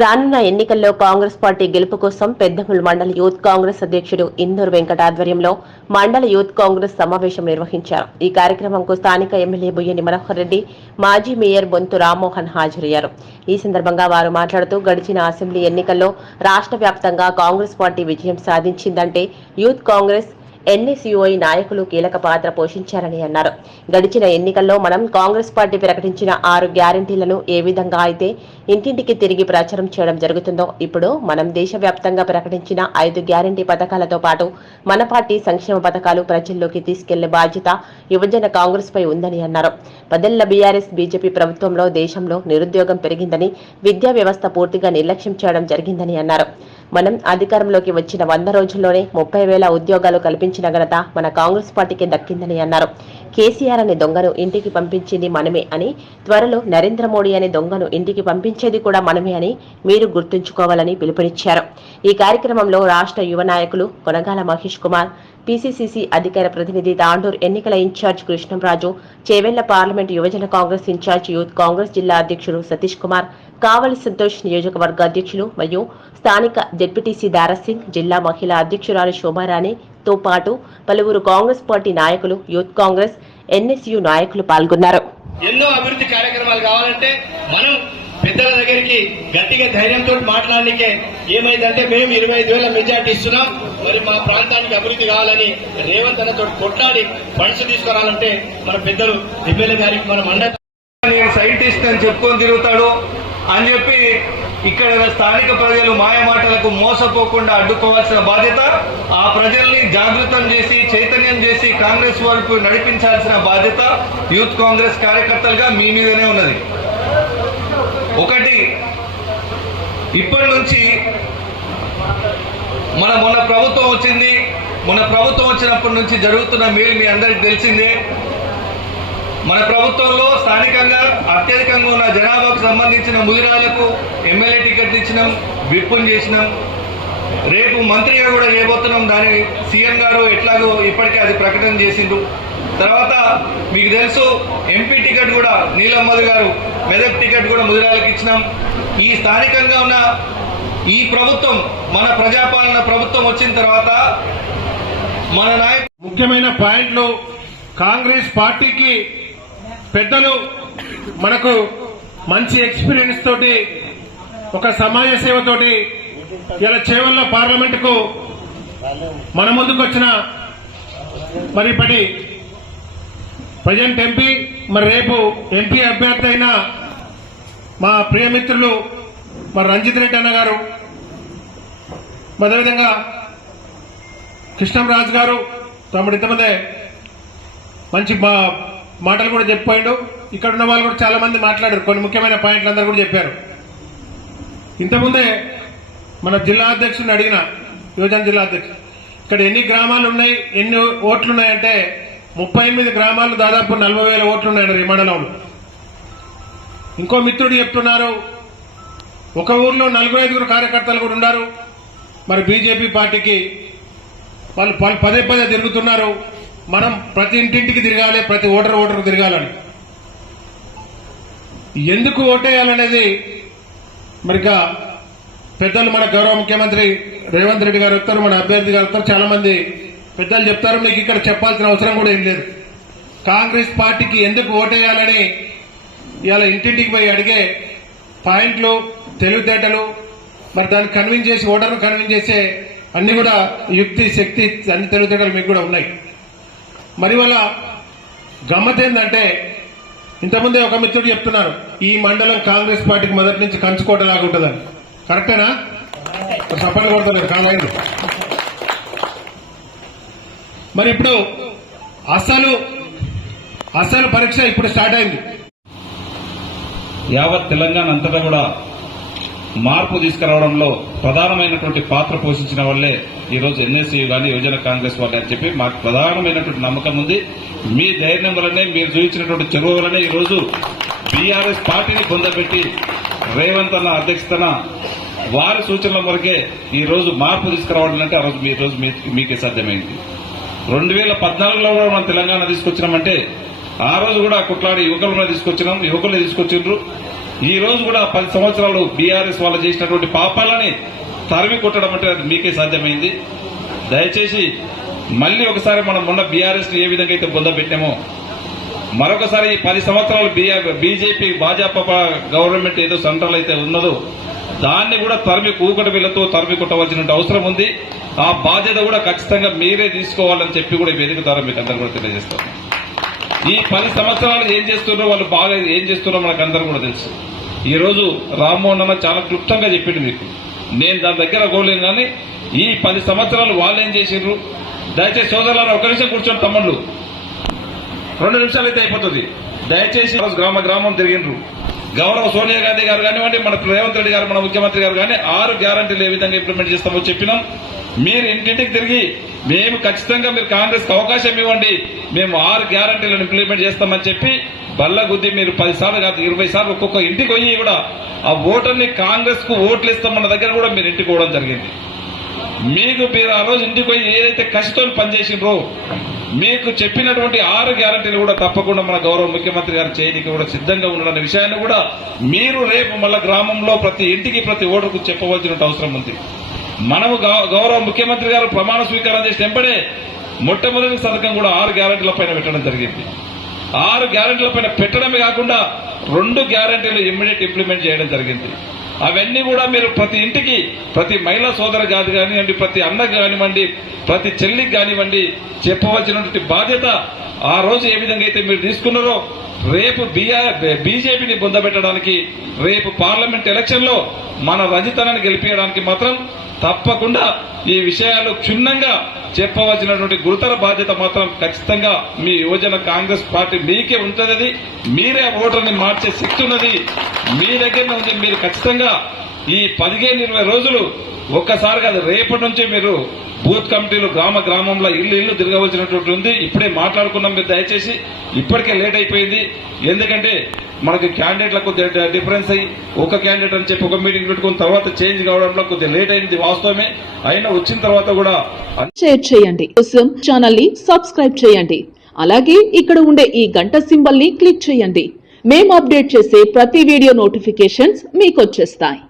రానున్న ఎన్నికల్లో కాంగ్రెస్ పార్టీ గెలుపు కోసం పెద్దముల్ మండల యూత్ కాంగ్రెస్ అధ్యక్షుడు ఇందూర్ వెంకట ఆధ్వర్యంలో మండల యూత్ కాంగ్రెస్ సమావేశం నిర్వహించారు. ఈ కార్యక్రమంకు స్థానిక ఎమ్మెల్యే బుయ్యని మనోహర్ రెడ్డి మాజీ మేయర్ బొంతు రామ్మోహన్ హాజరయ్యారు. ఈ సందర్భంగా వారు మాట్లాడుతూ గడిచిన అసెంబ్లీ ఎన్నికల్లో రాష్ట్ర వ్యాప్తంగా కాంగ్రెస్ పార్టీ విజయం సాధించిందంటే యూత్ కాంగ్రెస్ ఎన్ఎస్యుఐ నాయకులు కీలక పాత్ర పోషించారని అన్నారు. గడిచిన ఎన్నికల్లో మనం కాంగ్రెస్ పార్టీ ప్రకటించిన ఆరు గ్యారంటీలను ఏ విధంగా అయితే ఇంటింటికి తిరిగి ప్రచారం చేయడం జరుగుతుందో ఇప్పుడు మనం దేశవ్యాప్తంగా ప్రకటించిన ఐదు గ్యారంటీ పథకాలతో పాటు మన పార్టీ సంక్షేమ పథకాలు ప్రజల్లోకి తీసుకెళ్ళే బాధ్యత యువజన కాంగ్రెస్ పై ఉందని అన్నారు. పదేళ్ళ బీఆర్ఎస్ బీజేపీ ప్రభుత్వంలో దేశంలో నిరుద్యోగం పెరిగిందని విద్యా వ్యవస్థ పూర్తిగా నిర్లక్ష్యం చేయడం జరిగిందని అన్నారు. మనం అధికారంలోకి వచ్చిన వంద రోజుల్లోనే ముప్పై వేల ఉద్యోగాలు కల్పించిన ఘనత మన కాంగ్రెస్ పార్టీకి దక్కిందని అన్నారు. కేసీఆర్ అనే దొంగను ఇంటికి పంపించింది మనమే అని త్వరలో నరేంద్ర మోడీ అనే దొంగను ఇంటికి పంపించేది కూడా మనమే అని మీరు గుర్తుంచుకోవాలని పిలుపునిచ్చారు. ఈ కార్యక్రమంలో రాష్ట్ర యువ నాయకులు కొనగాల మహేష్ కుమార్ పీసీసీసీ అధికార ప్రతినిధి తాండూర్ ఎన్నికల ఇన్ఛార్జ్ కృష్ణంరాజు చేవెళ్ళ పార్లమెంట్ యువజన కాంగ్రెస్ ఇన్ఛార్జ్ యూత్ కాంగ్రెస్ జిల్లా అధ్యక్షుడు సతీష్ కుమార్ కావలి సంతోష్ నియోజకవర్గ అధ్యక్షులు మరియు స్థానిక జెడ్పీటీసీ దారాసింగ్ జిల్లా మహిళా అధ్యక్షురాలు శోభారాణితో పాటు పలువురు కాంగ్రెస్ పార్టీ నాయకులు youth Congress N S U నాయకులు పాల్గొన్నారు. ఎన్నో అభివృద్ధి కార్యక్రమాలు కావాలంటే మనం పెద్దల దగ్గరికి గట్టిగా ధైర్యంతో మాట్లాడనికే ఏమైందంటే మేము ఇరవై ఐదు వేల మెజార్టీ ఇస్తున్నాం. మరి మా ప్రాంతానికి అభివృద్ధి కావాలని రేవంత్ అన్నతో కొట్లాడి ఫండ్స్ తీసుకురావాలంటే మన పెద్దలు ఎమ్మెల్యే గారికి మనం అండ నేను సైంటిస్ట్ అని చెప్పుకొని తిరుగుతాడు. అని చెప్పి ఇక్కడ స్థానిక ప్రజలు మాయ మాటలకు మోసపోకుండా అడ్డుకోవాల్సిన బాధ్యత ఆ ప్రజల్ని జాగృతం చేసి చైతన్యం చేసి కాంగ్రెస్ వరకు నడిపించాల్సిన బాధ్యత యూత్ కాంగ్రెస్ కార్యకర్తలుగా మీ మీదనే ఉన్నది. ఒకటి ఇప్పటి నుంచి మన మొన్న ప్రభుత్వం వచ్చింది మొన్న ప్రభుత్వం వచ్చినప్పటి నుంచి జరుగుతున్న మేలు మీ అందరికి తెలిసిందే. మన ప్రభుత్వంలో స్థానికంగా అత్యధికంగా ఉన్న జనాభాకు సంబంధించిన ముదిరాలకు ఎమ్మెల్యే టికెట్ ఇచ్చినాం విప్పుని చేసినాం. రేపు మంత్రిగా కూడా చేయబోతున్నాం దాని సీఎం గారు ఎట్లాగో ఇప్పటికే అది ప్రకటన చేసిండు తర్వాత మీకు తెలుసు ఎంపీ టికెట్ కూడా నీలమ్మది గారు మెదక్ టికెట్ కూడా ముదిరాలకు ఇచ్చినాం. ఈ స్థానికంగా ఉన్న ఈ ప్రభుత్వం మన ప్రజాపాలన ప్రభుత్వం వచ్చిన తర్వాత మన నాయకు ముఖ్యమైన పాయింట్లు కాంగ్రెస్ పార్టీకి పెద్దలు మనకు మంచి ఎక్స్పీరియన్స్ తోటి ఒక సమాజ సేవతోటి ఇలా చేవల్ల పార్లమెంట్కు మన ముందుకు వచ్చిన మరి ఇప్పటి ప్రజెంట్ ఎంపీ మరి రేపు ఎంపీ అభ్యర్థి అయిన మా ప్రియమిత్రులు మరి రంజిత్ రెడ్డి అన్న గారు మరి అదేవిధంగా కృష్ణంరాజు గారు తమ్ముడు ఇంతమందే మంచి మా మాటలు కూడా చెప్పాడు. ఇక్కడ ఉన్న వాళ్ళు కూడా చాలామంది మాట్లాడారు. కొన్ని ముఖ్యమైన పాయింట్లు అందరూ కూడా చెప్పారు. ఇంతకుముందే మన జిల్లా అధ్యక్షుడిని అడిగిన యువజన జిల్లా అధ్యక్షుడు ఇక్కడ ఎన్ని గ్రామాలు ఉన్నాయి ఎన్ని ఓట్లు ఉన్నాయంటే ముప్పై ఎనిమిది గ్రామాలు దాదాపు నలభై వేల ఓట్లు ఉన్నాయండి మండలంలో ఇంకో మిత్రుడు చెప్తున్నారు ఒక ఊర్లో నలుగురు ఐదుగురు కార్యకర్తలు కూడా ఉన్నారు మరి బీజేపీ పార్టీకి వాళ్ళు పదే పదే తిరుగుతున్నారు. మనం ప్రతి ఇంటింటికి తిరగాలి ప్రతి ఓటర్ ఓటర్ తిరగాలని. ఎందుకు ఓటేయాలనేది మరిగా పెద్దలు మన గౌరవ ముఖ్యమంత్రి రేవంత్ రెడ్డి గారు వస్తారు మన అభ్యర్థి గారు వస్తారు చాలా మంది పెద్దలు చెప్తారు మీకు ఇక్కడ చెప్పాల్సిన అవసరం కూడా ఏం లేదు. కాంగ్రెస్ పార్టీకి ఎందుకు ఓటేయాలని ఇవాళ ఇంటింటికి పోయి అడిగే పాయింట్లు తెలివితేటలు మరి దాన్ని కన్విన్స్ చేసి ఓటర్ను కన్విన్స్ చేసే అన్ని కూడా యుక్తి శక్తి అన్ని తెలివితేటలు మీకు కూడా ఉన్నాయి. మరి వల్ల గమ్మత్ ఏంటంటే ఇంతకుముందే ఒక మిత్రుడు చెప్తున్నారు ఈ మండలం కాంగ్రెస్ పార్టీకి మొదటి నుంచి కంచుకోటలాగా ఉంటుందని. కరెక్టేనా? సపర్లు కొడతలేదు కామైంది. మరి ఇప్పుడు అసలు అసలు పరీక్ష ఇప్పుడు స్టార్ట్ అయింది. యావత్ తెలంగాణ అంతటా కూడా మార్పు తీసుకురావడంలో ప్రధానమైనటువంటి పాత్ర పోషించిన వల్లే ఈరోజు రోజు ఎన్ఎస్సీ గాని యువజన కాంగ్రెస్ వాళ్ళే అని చెప్పి మాకు ప్రధానమైనటువంటి నమ్మకం ఉంది. మీ ధైర్యం వల్లనే మీరు చూపించినటువంటి చెరువు వలనే ఈ రోజు బీఆర్ఎస్ పార్టీని పొందబెట్టి రేవంత్ అన్న అధ్యక్షతన వారి సూచనల వరకే ఈ రోజు మార్పు తీసుకురావడం అంటే ఆ రోజు మీ రోజు మీ- మీకే సాధ్యమైంది. రెండు వేల పద్నాలుగులో కూడా మనం తెలంగాణ తీసుకొచ్చినామంటే ఆ రోజు కూడా కుట్లాడి యువకులను తీసుకొచ్చినాం. యువకులు తీసుకొచ్చిండ్రు. ఈ రోజు కూడా పది సంవత్సరాలు బీఆర్ఎస్ వాళ్ళు చేసినటువంటి పాపాలని తరిమి కొట్టడం అంటే అది మీకే సాధ్యమైంది. దయచేసి మళ్ళీ ఒకసారి మనం మొన్న బీఆర్ఎస్ ఏ విధంగా అయితే బుద్ధ పెట్టామో మరొకసారి ఈ పది సంవత్సరాలు బీజేపీ భాజపా గవర్నమెంట్ ఏదో సెంట్రల్ అయితే ఉన్నదో దాన్ని కూడా తరిమి కూకటి వీళ్ళతో తరిమి కొట్టవలసిన అవసరం ఉంది. ఆ బాధ్యత కూడా ఖచ్చితంగా మీరే తీసుకోవాలని చెప్పి కూడా ఈ వేదిక ద్వారా మీకు అందరూ కూడా తెలియజేస్తాను ఈ పది సంవత్సరాలు ఏం చేస్తున్నారో వాళ్ళు బాగా ఏం చేస్తున్నారో మనకు అందరూ కూడా తెలుసు. ఈరోజు రామ్మోహన్ అన్న చాలా క్లుప్తంగా చెప్పిండు మీకు. నేను దాని దగ్గర పోలేను కానీ ఈ పది సంవత్సరాలు వాళ్ళు ఏం చేసిండ్రు? దయచేసి సోదరులారా ఒక నిమిషం కూర్చొని తమ్ముళ్ళు. రెండు నిమిషాలు అయితే అయిపోతుంది. దయచేసి గ్రామ గ్రామం తిరిగిండ్రు. గౌరవ సోనియా గాంధీ గారు కానివ్వండి మన రేవంత్ రెడ్డి గారు మన ముఖ్యమంత్రి గారు కానీ ఆరు గ్యారంటీలు ఏ విధంగా ఇంప్లిమెంట్ చేస్తామో చెప్పినాం. మీరు ఇంటింటికి తిరిగి మేము ఖచ్చితంగా మీరు కాంగ్రెస్కి అవకాశం ఇవ్వండి. మేము ఆరు గ్యారంటీలను ఇంప్లిమెంట్ చేస్తామని చెప్పి బల్ల గుద్ది మీరు పదిసార్లు కాదు ఇరవై సార్లు ఒక్కొక్క ఇంటికి పోయి కూడా ఆ ఓటర్ని కాంగ్రెస్కు ఓట్లు ఇస్తామన్న దగ్గర కూడా మీరు ఇంటికి పోవడం జరిగింది. మీకు మీరు ఆ రోజు ఇంటికి పోయి ఏదైతే కసితో పనిచేసిండ్రో మీకు చెప్పినటువంటి ఆరు గ్యారంటీలు కూడా తప్పకుండా మన గౌరవ ముఖ్యమంత్రి గారు చేయడానికి కూడా సిద్ధంగా ఉండడం విషయాన్ని కూడా మీరు రేపు మళ్ళా గ్రామంలో ప్రతి ఇంటికి ప్రతి ఓటర్కు చెప్పవలసిన అవసరం ఉంది. మనము గౌ- గౌరవ ముఖ్యమంత్రి గారు ప్రమాణ స్వీకారం చేసిన వెంబడే మొట్టమొదటి సంతకం కూడా ఆరు గ్యారంటీల పైన పెట్టడం జరిగింది. ఆరు గ్యారంటీల పైన పెట్టడమే కాకుండా రెండు గ్యారంటీలు ఇమ్మీడియట్ ఇంప్లిమెంట్ చేయడం జరిగింది. అవన్నీ కూడా మీరు ప్రతి ఇంటికి ప్రతి మహిళా సోదర కాదు కానివ్వండి ప్రతి అన్నకు కానివ్వండి ప్రతి చెల్లికి కానివ్వండి చెప్పవలసినటువంటి బాధ్యత ఆ రోజు ఏ విధంగా అయితే మీరు తీసుకున్నారో రేపు బీజేపీని బొందబెట్టడానికి రేపు పార్లమెంట్ ఎలక్షన్లో మన రజితనాన్ని గెలిపించడానికి మాత్రం తప్పకుండా ఈ విషయాలు క్షుణ్ణంగా చెప్పవలసినటువంటి గురుతర బాధ్యత మాత్రం ఖచ్చితంగా మీ యువజన కాంగ్రెస్ పార్టీ మీకే ఉంటుంది మీరే ఓటర్ని మార్చే శక్తి ఉన్నది. మీ దగ్గరనే ఉంది మీరు ఖచ్చితంగా ఈ పదిహేను ఇరవై రోజులు ఒక్కసారి కాదు రేపటి నుంచి మీరు బూత్ కమిటీలు గ్రామ గ్రామంలో ఇల్లు ఇల్లు తిరగవలసినటువంటి ఉంది. ఇప్పుడే మాట్లాడుకున్నాం మీరు దయచేసి. ఇప్పటికే లేట్ అయిపోయింది. ఎందుకంటే మనకి క్యాండిడేట్లకు కొద్దిగా డిఫరెన్స్ అయ్యి ఒక క్యాండిడేట్ అని చెప్పి ఒక మీటింగ్ పెట్టుకున్న తర్వాత చేంజ్ కావడంలో కొద్దిగా లేట్ అయింది వాస్తవమే. అయినా వచ్చిన తర్వాత కూడా షేర్ చేయండి. కోసం ఛానల్ని సబ్స్క్రైబ్ చేయండి. అలాగే ఇక్కడ ఉండే ఈ గంట సింబల్ని క్లిక్ చేయండి. మేము అప్డేట్ చేసే ప్రతి వీడియో నోటిఫికేషన్స్ మీకు వచ్చేస్తాయి.